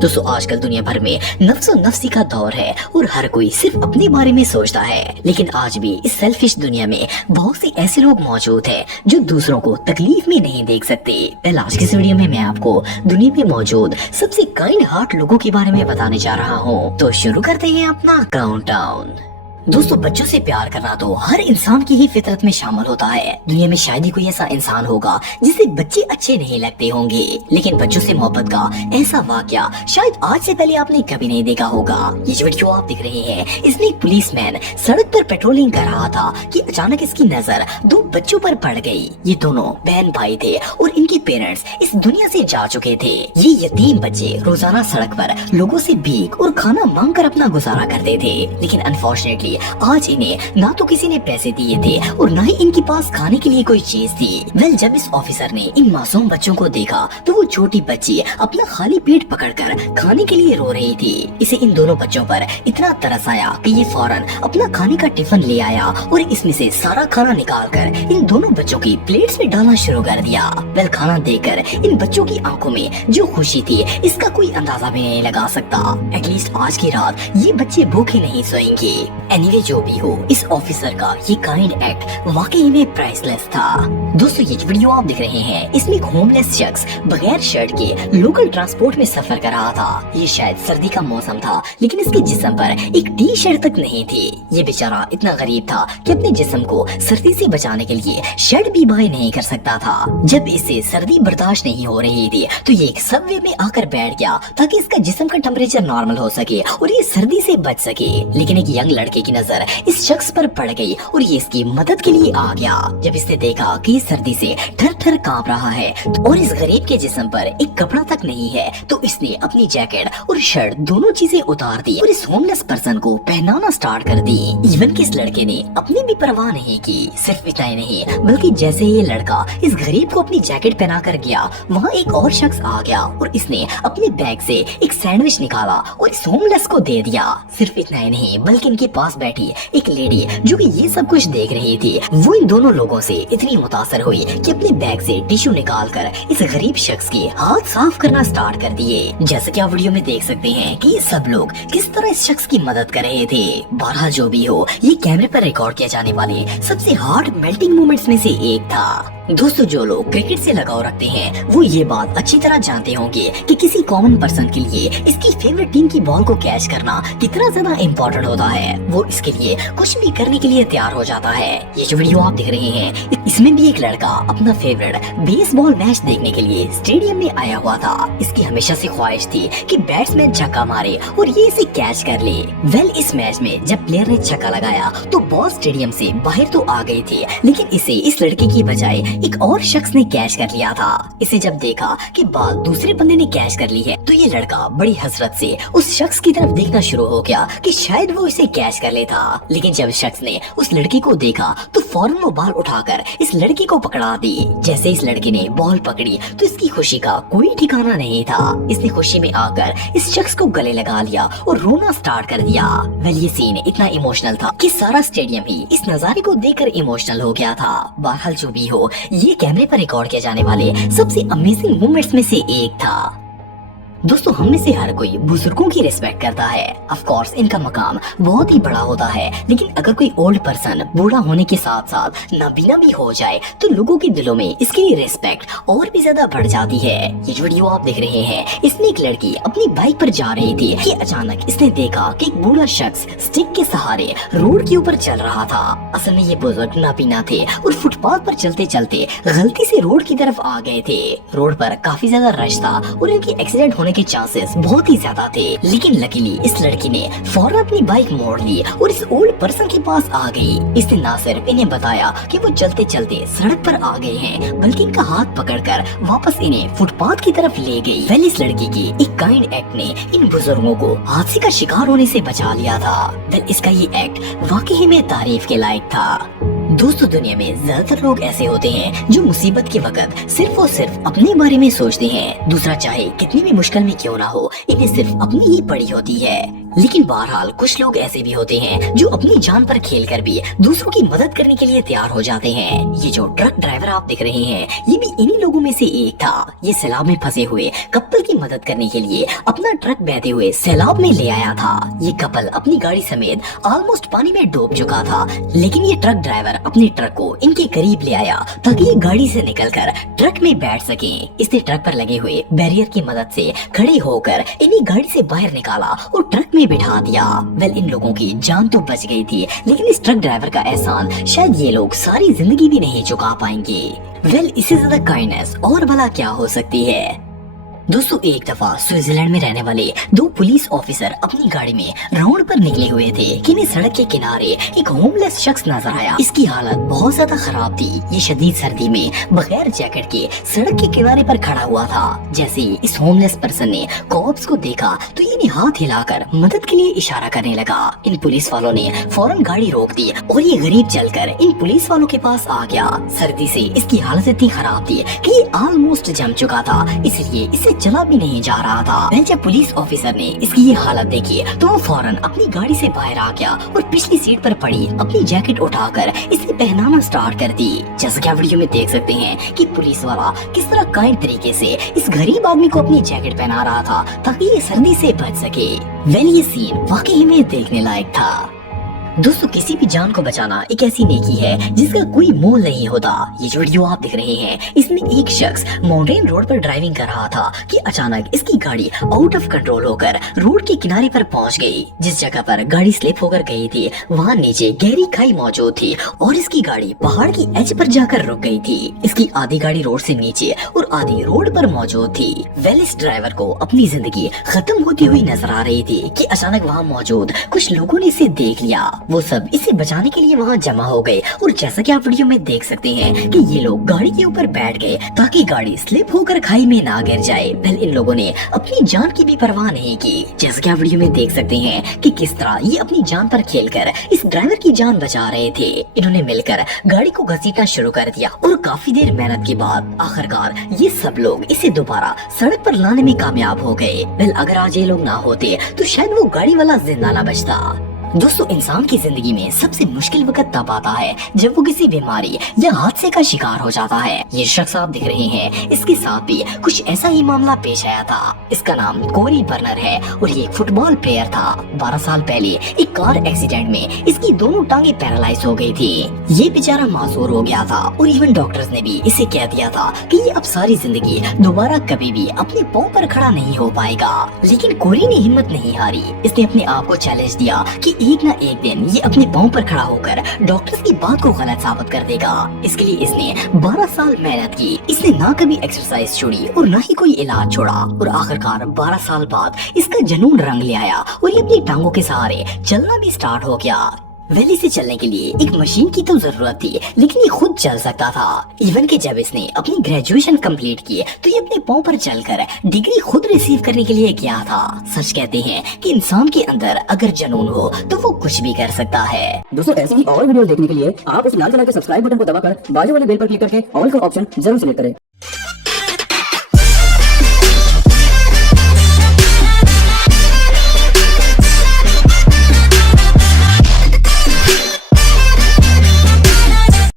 दोस्तों आजकल दुनिया भर में नफ्सो नफ्सी का दौर है और हर कोई सिर्फ अपने बारे में सोचता है। लेकिन आज भी इस सेल्फिश दुनिया में बहुत से ऐसे लोग मौजूद हैं जो दूसरों को तकलीफ में नहीं देख सकते। आज की इस वीडियो में मैं आपको दुनिया में मौजूद सबसे काइंड हार्ट लोगों के बारे में बताने जा रहा हूँ। तो शुरू करते हैं अपना काउंटडाउन। दोस्तों बच्चों से प्यार करना तो हर इंसान की ही फितरत में शामिल होता है। दुनिया में शायद ही कोई ऐसा इंसान होगा जिसे बच्चे अच्छे नहीं लगते होंगे, लेकिन बच्चों से मोहब्बत का ऐसा वाकया शायद आज से पहले आपने कभी नहीं देखा होगा। ये जो वीडियो आप देख रहे हैं इसमें एक पुलिसमैन सड़क पर पेट्रोलिंग कर रहा था कि अचानक इसकी नजर दो बच्चों पर पड़ गई। ये दोनों बहन भाई थे और इनके पेरेंट्स इस दुनिया से जा चुके थे। ये यतीम बच्चे रोजाना सड़क पर लोगों से भीख और खाना मांग कर अपना गुजारा करते थे, लेकिन अनफॉर्चुनेटली आज इन्हें ना तो किसी ने पैसे दिए थे और ना ही इनके पास खाने के लिए कोई चीज थी। जब इस ऑफिसर ने इन मासूम बच्चों को देखा तो वो छोटी बच्ची अपना खाली पेट पकड़कर खाने के लिए रो रही थी। इसे इन दोनों बच्चों पर इतना तरस आया कि ये फौरन अपना खाने का टिफिन ले आया और इसमें से सारा खाना निकालकर इन दोनों बच्चों की प्लेट्स में डालना शुरू कर दिया। खाना देखकर इन बच्चों की आंखों में जो खुशी थी इसका कोई अंदाजा भी नहीं लगा सकता। एटलीस्ट आज की रात ये बच्चे भूखे नहीं सोएंगे। एनीवे जो भी हो, इस ऑफिसर का ये काइंड एक्ट वाकई में प्राइसलेस था। दोस्तों ये वीडियो आप देख रहे हैं इसमें एक होमलेस शख्स बगैर शर्ट के लोकल ट्रांसपोर्ट में सफर कर रहा था। ये शायद सर्दी का मौसम था, लेकिन इसके जिस्म पर एक टी शर्ट तक नहीं थी। ये बेचारा इतना गरीब था कि अपने जिस्म को सर्दी से बचाने के लिए शर्ट भी बाय नहीं कर सकता था। जब इसे सर्दी बर्दाश्त नहीं हो रही थी तो ये एक सबवे में आकर बैठ गया ताकि इसका जिस्म का टेम्परेचर नॉर्मल हो सके और ये सर्दी से बच सके। लेकिन एक यंग लड़के की नजर इस शख्स पर पड़ गई और ये इसकी मदद के लिए आ गया। जब इसने देखा कि सर्दी से थर थर कांप रहा है और इस गरीब के जिस्म पर एक कपड़ा तक नहीं है, तो इसने अपनी जैकेट और शर्ट दोनों चीजें उतार दी और इस होमलेस पर्सन को पहनाना स्टार्ट कर दी। इवन कि इस लड़के ने अपनी भी परवाह नहीं की। सिर्फ इतना ही नहीं बल्कि जैसे ये लड़का इस गरीब को अपनी जैकेट पहना कर गया, वहाँ एक और शख्स आ गया और इसने अपने बैग से एक सैंडविच निकाला और इस होमलेस को दे दिया। सिर्फ इतना ही नहीं बल्कि इनके पास बैठी एक लेडी जो कि ये सब कुछ देख रही थी, वो इन दोनों लोगों से इतनी मुतासर हुई कि अपने बैग से टिश्यू निकालकर इस गरीब शख्स के हाथ साफ करना स्टार्ट कर दिए। जैसे कि आप वीडियो में देख सकते हैं कि ये सब लोग किस तरह इस शख्स की मदद कर रहे थे। बहरहाल जो भी हो, ये कैमरे पर रिकॉर्ड किया जाने वाले सबसे हार्ट मेल्टिंग मोमेंट्स में से एक था। दोस्तों जो लोग क्रिकेट से लगाव रखते हैं वो ये बात अच्छी तरह जानते होंगे कि किसी कॉमन पर्सन के लिए इसकी फेवरेट टीम की बॉल को कैच करना कितना ज्यादा इम्पोर्टेंट होता है। वो इसके लिए कुछ भी करने के लिए तैयार हो जाता है। ये जो वीडियो आप देख रहे हैं इसमें भी एक लड़का अपना फेवरेट बेसबॉल मैच देखने के लिए स्टेडियम में आया हुआ था। इसकी हमेशा से ख्वाहिश थी कि बैट्समैन छक्का मारे और ये इसे कैच कर ले। इस मैच में जब प्लेयर ने छक्का लगाया तो बॉल स्टेडियम से बाहर तो आ गई थी, लेकिन इसे इस लड़के की बजाय एक और शख्स ने कैच कर लिया था। इसे जब देखा कि बॉल दूसरे बंदे ने कैच कर ली है तो ये लड़का बड़ी हसरत से उस शख्स की तरफ देखना शुरू हो गया कि शायद वो इसे कैच कर लेता। लेकिन जब शख्स ने उस लड़की को देखा तो फौरन वो बॉल उठाकर इस लड़की को पकड़ा दी। जैसे इस लड़के ने बॉल पकड़ी तो इसकी खुशी का कोई ठिकाना नहीं था। इसने खुशी में आकर इस शख्स को गले लगा लिया और रोना स्टार्ट कर दिया। ये सीन इतना इमोशनल था कि सारा स्टेडियम ही इस नजारे को देखकर इमोशनल हो गया था। बहरहाल जो भी हो, ये कैमरे पर रिकॉर्ड किए जाने वाले सबसे अमेजिंग मोमेंट्स में से एक था। दोस्तों हम में से हर कोई बुजुर्गों की रिस्पेक्ट करता है। ऑफ कोर्स इनका मकाम बहुत ही बड़ा होता है, लेकिन अगर कोई ओल्ड पर्सन बूढ़ा होने के साथ साथ नाबीना भी हो जाए तो लोगों के दिलों में इसकी रिस्पेक्ट और भी ज्यादा बढ़ जाती है। ये जो वीडियो आप देख रहे हैं इसमें एक लड़की अपनी बाइक पर जा रही थी कि अचानक इसने देखा कि एक बूढ़ा शख्स स्टिक के सहारे रोड के ऊपर चल रहा था। असल में ये बुजुर्ग नाबीना थे और फुटपाथ पर चलते चलते गलती से रोड की तरफ आ गए थे। रोड पर काफी ज्यादा रश था और इनकी एक्सीडेंट होने के चांसेस बहुत ही ज्यादा थे, लेकिन लकीली इस लड़की ने फौरन अपनी बाइक मोड़ ली और इस ओल्ड पर्सन के पास आ गई। इसने ना सिर्फ इन्हें बताया कि वो चलते चलते सड़क पर आ गए हैं, बल्कि इनका हाथ पकड़कर वापस इन्हें फुटपाथ की तरफ ले गई। इस लड़की की एक काइंड एक्ट ने इन बुजुर्गों को हादसे का शिकार होने से बचा लिया था। इसका ये एक्ट वाकई में तारीफ के लायक था। दोस्तों दुनिया में ज्यादातर लोग ऐसे होते हैं जो मुसीबत के वक्त सिर्फ और सिर्फ अपने बारे में सोचते हैं। दूसरा चाहे कितनी भी मुश्किल में क्यों ना हो, इन्हें सिर्फ अपनी ही पड़ी होती है। लेकिन बहरहाल कुछ लोग ऐसे भी होते हैं जो अपनी जान पर खेलकर भी दूसरों की मदद करने के लिए तैयार हो जाते हैं। ये जो ट्रक ड्राइवर आप दिख रहे हैं, ये भी इन्हीं लोगों में से एक था। ये सैलाब में फंसे हुए कपल की मदद करने के लिए अपना ट्रक बहते हुए सैलाब में ले आया था। ये कपल अपनी गाड़ी समेत ऑलमोस्ट पानी में डूब चुका था, लेकिन ये ट्रक ड्राइवर अपने ट्रक को इनके करीब ले आया ताकि ये गाड़ी से निकलकर ट्रक में बैठ सके। इसने ट्रक पर लगे हुए बैरियर की मदद से खड़े होकर इन्हें गाड़ी से बाहर निकाला और ट्रक में बिठा दिया। वेल, इन लोगों की जान तो बच गई थी, लेकिन इस ट्रक ड्राइवर का एहसान शायद ये लोग सारी जिंदगी भी नहीं चुका पाएंगे। वेल, इससे ज्यादा काइंडनेस और भला क्या हो सकती है। दोस्तों, एक दफा स्विट्जरलैंड में रहने वाले दो पुलिस ऑफिसर अपनी गाड़ी में राउंड पर निकले हुए थे कि इन्हें सड़क के किनारे एक होमलेस शख्स नजर आया। इसकी हालत बहुत ज्यादा खराब थी। ये शदीद सर्दी में बगैर जैकेट के सड़क के किनारे पर खड़ा हुआ था। जैसे ही इस होमलेस पर्सन ने कॉप्स को देखा तो ये हाथ हिलाकर मदद के लिए इशारा करने लगा। इन पुलिस वालों ने फौरन गाड़ी रोक दी और ये गरीब चलकर इन पुलिस वालों के पास आ गया। सर्दी से इसकी हालत इतनी खराब थी कि ये ऑलमोस्ट जम चुका था, इसलिए इसे चला भी नहीं जा रहा था। जब पुलिस ऑफिसर ने इसकी ये हालत देखी तो वो फौरन अपनी गाड़ी से बाहर आ गया और पिछली सीट पर पड़ी अपनी जैकेट उठाकर इसे पहनाना स्टार्ट कर दी। जैसा कि आप वीडियो में देख सकते हैं कि पुलिस वाला किस तरह काइंड तरीके से इस गरीब आदमी को अपनी जैकेट पहना रहा था ताकि ये सर्दी से बच सके। वेल, ये सीन वाकई में देखने लायक था। दोस्तों, किसी भी जान को बचाना एक ऐसी नेकी है जिसका कोई मोल नहीं होता। ये जो वीडियो आप देख रहे हैं, इसमें एक शख्स माउंटेन रोड पर ड्राइविंग कर रहा था कि अचानक इसकी गाड़ी आउट ऑफ कंट्रोल होकर रोड के किनारे पर पहुंच गई। जिस जगह पर गाड़ी स्लिप होकर गई थी वहाँ नीचे गहरी खाई मौजूद थी और इसकी गाड़ी पहाड़ की एज पर जाकर रुक गई थी। इसकी आधी गाड़ी रोड से नीचे और आधी रोड पर मौजूद थी। वेल, इस ड्राइवर को अपनी जिंदगी खत्म होती हुई नजर आ रही थी कि अचानक वहाँ मौजूद कुछ लोगों ने इसे देख लिया। वो सब इसे बचाने के लिए वहाँ जमा हो गए और जैसा कि आप वीडियो में देख सकते हैं कि ये लोग गाड़ी के ऊपर बैठ गए ताकि गाड़ी स्लिप होकर खाई में ना गिर जाए। फिर इन लोगों ने अपनी जान की भी परवाह नहीं की। जैसा कि आप वीडियो में देख सकते हैं कि किस तरह ये अपनी जान पर खेलकर इस ड्राइवर की जान बचा रहे थे। इन्होंने मिलकर गाड़ी को घसीटना शुरू कर दिया और काफी देर मेहनत के बाद आखिरकार ये सब लोग इसे दोबारा सड़क पर लाने में कामयाब हो गए। वेल, अगर आज ये लोग ना होते तो शायद वो गाड़ी वाला जिंदा ना बचता। दोस्तों, इंसान की जिंदगी में सबसे मुश्किल वक्त तब आता है जब वो किसी बीमारी या हादसे का शिकार हो जाता है। ये शख्स आप दिख रहे हैं, इसके साथ भी कुछ ऐसा ही मामला पेश आया था। इसका नाम कोरी बर्नर है और ये एक फुटबॉल प्लेयर था। 12 साल पहले एक कार एक्सीडेंट में इसकी दोनों टांगे पैरालाइज हो गई थी। ये बेचारा मासूर हो गया था और इवन डॉक्टर्स ने भी इसे कह दिया था कि ये अब सारी जिंदगी दोबारा कभी भी अपने पाँव पर खड़ा नहीं हो पाएगा। लेकिन कोरी ने हिम्मत नहीं हारी। इसने अपने आप को चैलेंज दिया कि एक ना एक दिन ये अपने पाँव पर खड़ा होकर डॉक्टर्स की बात को गलत साबित कर देगा। इसके लिए इसने 12 साल मेहनत की। इसने ना कभी एक्सरसाइज छोड़ी और ना ही कोई इलाज छोड़ा और आखिरकार 12 साल बाद इसका जुनून रंग ले आया और ये अपनी टांगों के सहारे चलना भी स्टार्ट हो गया। वेल, इसे चलने के लिए एक मशीन की तो जरूरत थी, लेकिन ये खुद चल सकता था। इवन कि जब इसने अपनी ग्रेजुएशन कंप्लीट की तो ये अपने पाँव पर चलकर डिग्री खुद रिसीव करने के लिए गया था। सच कहते हैं कि इंसान के अंदर अगर जुनून हो तो वो कुछ भी कर सकता है। दोस्तों, ऐसी ही और वीडियो देखने के लिए आप इस लाल कलर के सब्सक्राइब बटन को दबाकर बाजू वाले बेल पर क्लिक करके ऑल का ऑप्शन जरूर सिलेक्ट करें।